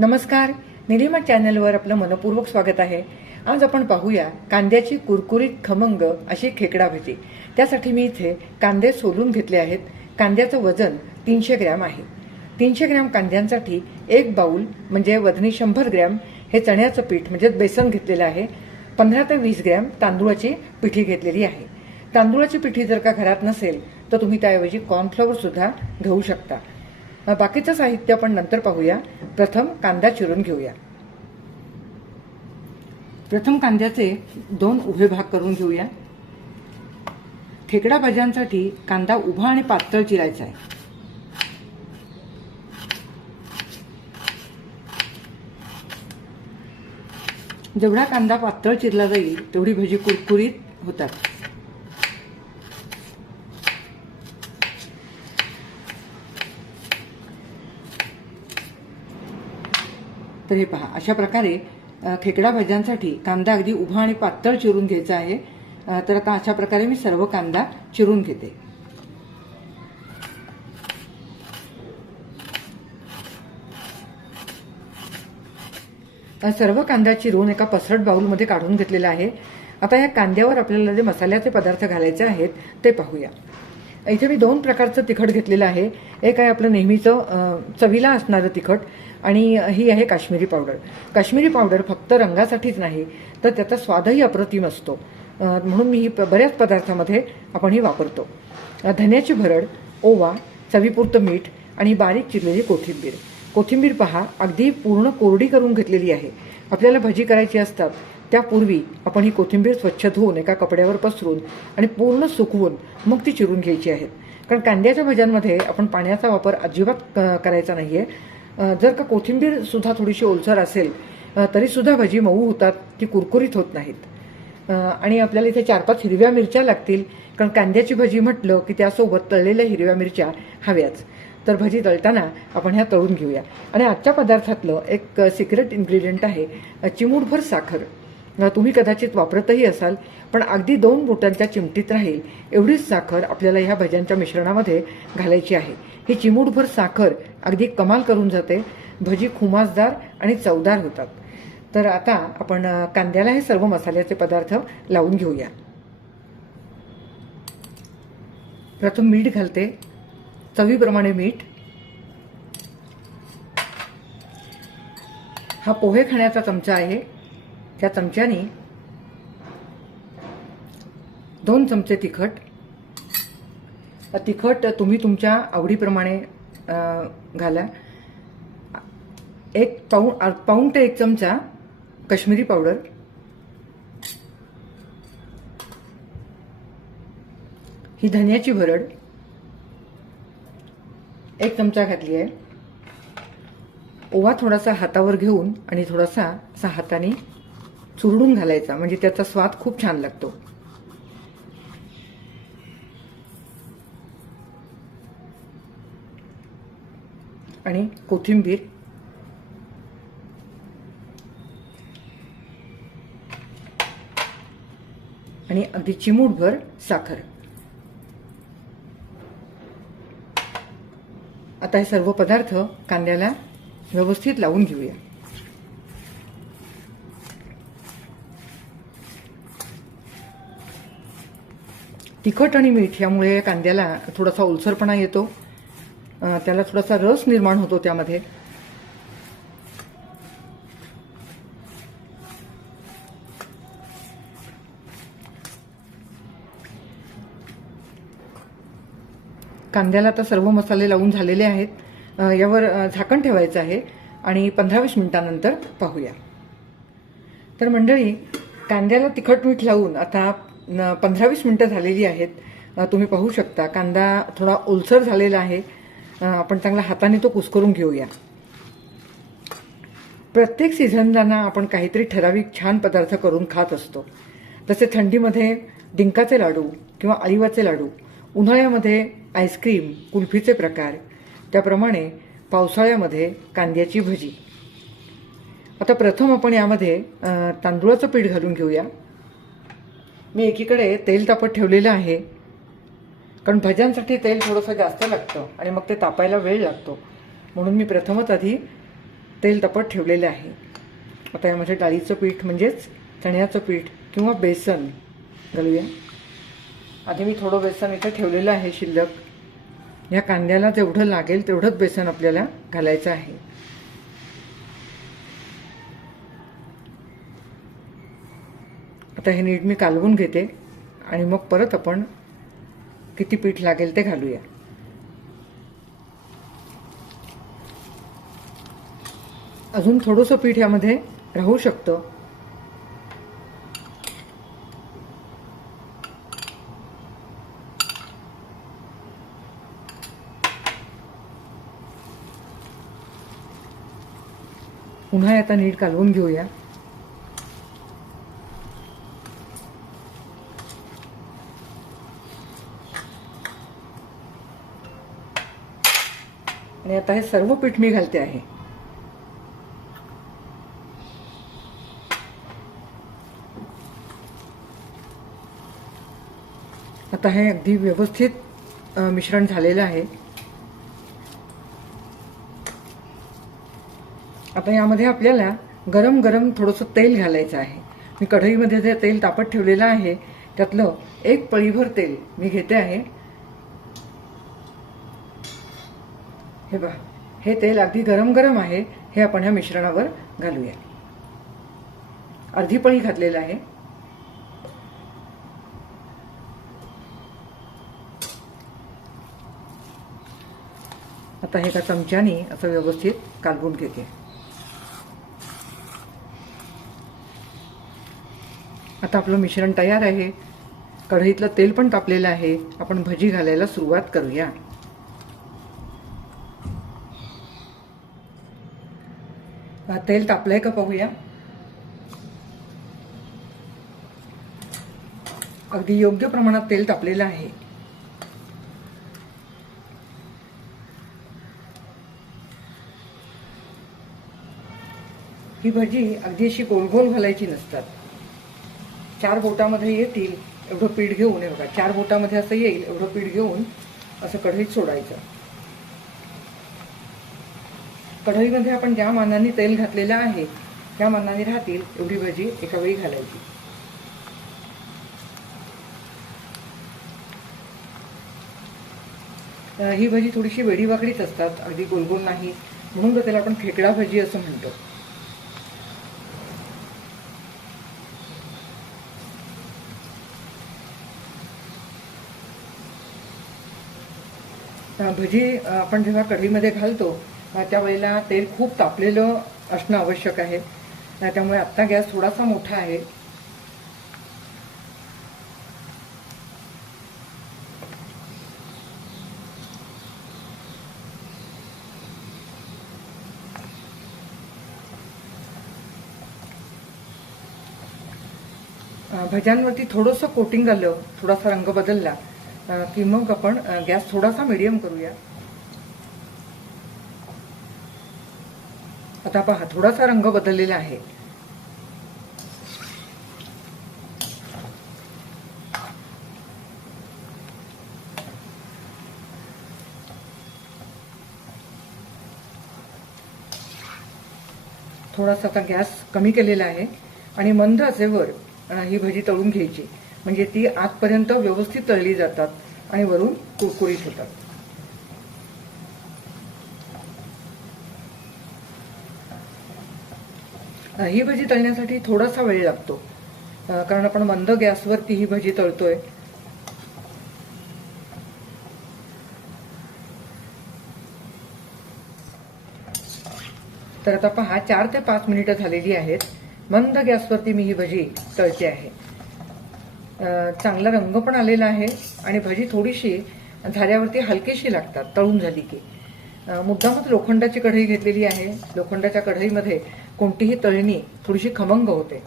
नमस्कार. निलिमा चॅनलवर आपलं मनपूर्वक स्वागत आहे. आज आपण पाहूया कांद्याची कुरकुरीत खमंग अशी खेकडा भजी त्यासाठी मी इथे कांदे सोलून घेतले आहेत. कांद्याचं वजन तीनशे ग्रॅम आहे. तीनशे ग्रॅम कांद्यांसाठी एक बाऊल म्हणजे वजनी शंभर ग्रॅम हे चण्याचं पीठ म्हणजे बेसन घेतलेलं आहे. पंधरा ते वीस ग्रॅम तांदूळाची पिठी घेतलेली आहे. तांदूळाची पिठी जर का घरात नसेल तर तुम्ही त्याऐवजी कॉर्नफ्लॉवर सुद्धा घेऊ शकता. बाकीचं साहित्य आपण नंतर पाहूया. प्रथम कांदा चिरून घेऊया. प्रथम कांद्याचे दोन उभे भाग करून घेऊया. खेकडा भाज्यांसाठी कांदा उभा आणि पातळ चिरायचा आहे. जेवढा कांदा पातळ चिरला जाईल तेवढी भजी कुरकुरीत होतात. तर हे पहा. अशा प्रकारे खेकडा भाज्यांसाठी कांदा अगदी उभा आणि पातळ चिरून घ्यायचा आहे. तर आता अशा प्रकारे मी सर्व कांदा चिरून घेते. सर्व कांदा चिरून एका पसरट बाऊलमध्ये काढून घेतलेला आहे. आता या कांद्यावर आपल्याला जे मसाल्याचे पदार्थ घालायचे आहेत ते पाहूया. इथे मी दोन प्रकारचं तिखट घेतलेलं आहे. एक आहे आपलं नेहमीचं चवीला असणारं तिखट. आणि ही आहे काश्मीरी पावडर. काश्मीरी पावडर फक्त रंगासाठीच नाही तर त्याचा स्वादही अप्रतिम असतो. म्हणून मी ही प- बऱ्याच पदार्थामध्ये आपण ही वापरतो. धन्याची भरड ओवा चवीपुरतं मीठ आणि बारीक चिरलेली कोथिंबीर. कोथिंबीर पहा अगदी पूर्ण कोरडी करून घेतलेली आहे. आपल्याला भजी करायची असतात त्यापूर्वी आपण ही कोथिंबीर स्वच्छ धुवून एका कपड्यावर पसरून आणि पूर्ण सुकवून मग ती चिरून घ्यायची आहे. कारण कांद्याच्या भज्यांमध्ये आपण पाण्याचा वापर अजिबात करायचा नाही आहे जर का कोथिंबीर सुद्धा थोडीशी ओलसर असेल तरीसुद्धा तरी सुद्धा भजी मऊ होतात ती कुरकुरीत होत नाहीत. आणि आपल्याला इथे चार पाच हिरव्या मिरच्या लागतील कारण कांद्याची भजी म्हटलं की त्यासोबत तळलेल्या हिरव्या मिरच्या हव्याच. तर भजी तळताना आपण ह्या तळून घेऊया. आणि आजच्या पदार्थातलं एक सिक्रेट इन्ग्रेडियंट आहे चिमूटभर साखर. तुम्ही कदाचित वापरतही असाल पण अगदी दोन बोटांच्या चिमटीत राहील एवढीच साखर आपल्याला ह्या भज्यांच्या मिश्रणामध्ये घालायची आहे. ही चिमूटभर साखर अगदी कमाल करून जाते भजी खुमासदार आणि चवदार होतात. तर आता आपण कांद्याला हे सर्व मसाल्याचे पदार्थ लावून घेऊया. प्रथम मीठ घालते. चवीप्रमाणे मीठ. हा पोहे खाण्याचा चमचा आहे. त्या चमच्याने दोन चमचे तिखट तिखट तुम्ही तुमच्या आवडीप्रमाणे घाला. एक पाऊण पाऊण ते एक चमचा कश्मीरी पावडर. ही धन्याची भरड एक चमचा घातली आहे. ओवा थोडासा हातावर घेऊन आणि थोडासा असा हाताने चुरडून घालायचा. म्हणजे त्याचा स्वाद खूप छान लागतो. आणि कोथिंबीर. आणि अगदी चिमूटभर साखर. आता हे सर्व पदार्थ कांद्याला व्यवस्थित लावून घेऊया. तिखट आणि मीठ यामुळे कांद्याला थोडासा ओलसरपणा येतो. त्याला थोडासा रस निर्माण होतो त्यामध्ये. कांद्याला आता सर्व मसाले लावून झालेले आहेत. यावर झाकण ठेवायचं आहे आणि पंधरा वीस मिनिटानंतर पाहूया. तर मंडळी कांद्याला तिखट मीठ लावून आता पंधरा वीस मिनटं झालेली आहेत. तुम्ही पाहू शकता. कांदा थोडा ओलसर झालेला आहे. आपण चांगला हाताने तो कुस्करून घेऊया. प्रत्येक सीझनला आपण काहीतरी ठराविक छान पदार्थ करून खात असतो. तसे थंडीमध्ये डिंकाचे लाडू किंवा अळीवाचे लाडू उन्हाळ्यामध्ये आईस्क्रीम कुल्फीचे प्रकार त्याप्रमाणे पावसाळ्यामध्ये कांद्याची भजी. आता प्रथम आपण यामध्ये तांदुळाचं तांदूळाचं पीठ घालून घेऊया. मी एकीकडे तेल तापत ठेवलेलं आहे. कारण भज्यांसाठी तेल थोडंसं जास्त लागतं आणि मग ते तापायला वेळ लागतो. म्हणून मी प्रथमच आधी तेल तापत ठेवलेलं आहे. आता यामध्ये डाळीचं पीठ म्हणजेच चण्याचं पीठ किंवा बेसन घालूया. आधी मी थोडं बेसन इथं ठेवलेलं आहे शिल्लक. या कांद्याला जेवढं लागेल तेवढंच बेसन आपल्याला घालायचं आहे. आता हे नीट मी कालवून घेते आणि मग परत आपण किती पीठ लागेल ते घालूया. अजून थोडंसं पीठ यामध्ये राहू शकतं. पुन्हा आता नीट कालवून घेऊया. आणि आता हे सर्व पीठ मी घालते आहे. आता हे अगदी व्यवस्थित मिश्रण झालेलं आहे. आता यामध्ये आपल्याला गरम गरम थोडंसं तेल घालायचं आहे. मी कढईमध्ये जे तेल तापत ठेवलेलं आहे त्यातलं एक पळीभर तेल मी घेते आहे. हे बघा हे तेल अगदी गरम गरम आहे हे आपण ह्या मिश्रणावर घालूया. अर्धी पळी घातलेलं आहे. आता हे एका चमच्याने असं व्यवस्थित कालवून घेते. आता आपलं मिश्रण तयार आहे. कढईतलं तेल पण तापलेलं आहे. आपण भजी घालायला सुरुवात करूया. हा, तेल तापलंय का पाहूया. अगदी योग्य प्रमाणात तेल तापलेलं आहे. ही भजी अगदी अशी गोल घालायची नसतात. चार बोटामध्ये येतील एवढं पीठ घेऊन हे बघा चार बोटामध्ये असं येईल एवढं पीठ घेऊन असं कढईत सोडायचं. कढईमध्ये आपण ज्या मानाने तेल घातलेलं आहे त्या मानाने राहतील एवढी भजी एका वेळी घालायची. ही भजी थोडीशी वेडीवाकडीच असतात अगदी गोलगोल नाही. म्हणून तर त्याला आपण खेकडा भजी असं म्हणतो. भजी आपण जेव्हा कढईमध्ये घालतो त्यावेळेला तेल खूप तापलेलं असणं आवश्यक आहे. त्यामुळे आत्ता गॅस थोडासा मोठा आहे. भज्यांवरती थोडंसं कोटिंग आलं थोडासा रंग बदलला की मग आपण गॅस थोडासा मिडियम करूया. आता पहा थोडासा रंग बदललेला आहे. थोडासा आता गॅस कमी केलेला आहे आणि मंद आचेवर ही भजी तळून घ्यायची. म्हणजे ती आतपर्यंत व्यवस्थित तळली जातात आणि वरून कुरकुरीत होतात. ही भजी तळण्यासाठी थोडासा वेळ लागतो. कारण आपण मंद गॅसवरती ही भजी तळतोय. तर आता पहा चार ते पाच मिनिटं झालेली आहेत. मंद गॅसवरती मी ही भजी तळते आहे. चांगला रंग पण आलेला आहे आणि भजी थोडीशी झाल्यावरती हलकीशी लागतात तळून झाली की. मुद्दामच लोखंडाची कढई घेतलेली आहे. लोखंडाच्या कढईमध्ये कोणतीही तळणी थोडीशी खमंग होते.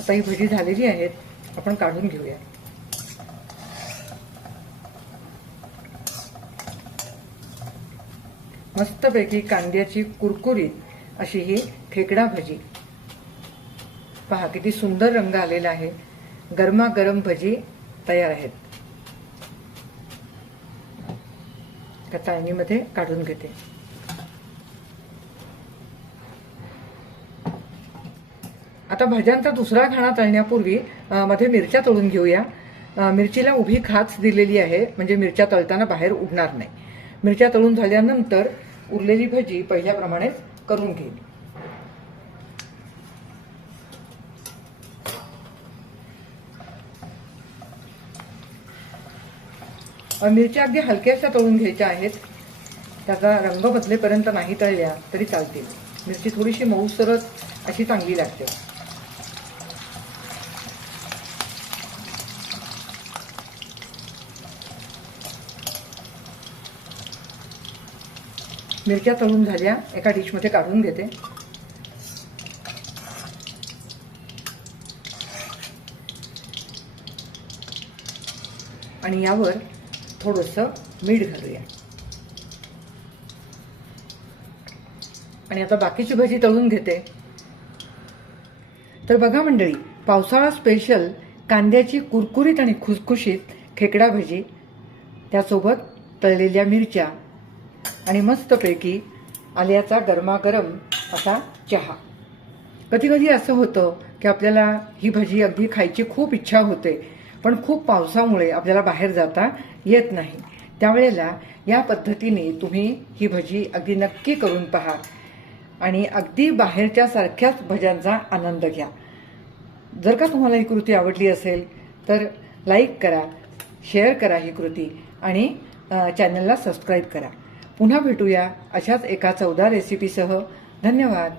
आता ही भजी झालेली आहेत आपण काढून घेऊया. मस्तपैकी कांद्याची कुरकुरीत अशी ही खेकडा भजी. पहा किती सुंदर रंग आलेला आहे. गरमागरम भजी तयार आहेत. त्या चाळणीमध्ये काढून घेते. आता भाज्यांचा दुसरा घाणा तळण्यापूर्वी मध्ये मिरच्या तळून घेऊया. मिरचीला उभी खाच दिलेली आहे म्हणजे मिरच्या तळताना बाहेर उडणार नाही. मिरच्या तळून झाल्यानंतर उरलेली भजी पहिल्याप्रमाणेच करून घेईल. मिरच्या अगदी हलक्याशा तळून घ्यायच्या आहेत. त्याचा रंग बदलेपर्यंत नाही तळल्या तरी चालतील. मिरची थोडीशी मऊसरच अशी चांगली लागते. मिरच्या तळून झाल्या. एका डिशमध्ये काढून घेते. आणि यावर थोडंसं मीठ घालूया. आणि आता बाकीची भजी तळून घेते. तर बघा मंडळी पावसाळा स्पेशल कांद्याची कुरकुरीत आणि खुसखुशीत खेकडा भजी. त्यासोबत तळलेल्या मिरच्या आणि मस्तपैकी आल्याचा गरमागरम असा चहा. कधी कधी असं होतं की आपल्याला ही भजी अगदी खायची खूप इच्छा होते पण खूप पावसामुळे आपल्याला बाहेर जाता येत नाही. त्यावेळेला या पद्धतीने तुम्ही ही भजी अगदी नक्की करून पहा आणि अगदी बाहेरच्या सारख्याच भज्यांचा आनंद घ्या. जर का तुम्हाला ही कृती आवडली असेल तर लाईक करा शेअर करा ही कृती आणि चॅनलला सबस्क्राईब करा. पुन्हा भेटूया अशाच एका चौदा रेसिपीसह धन्यवाद.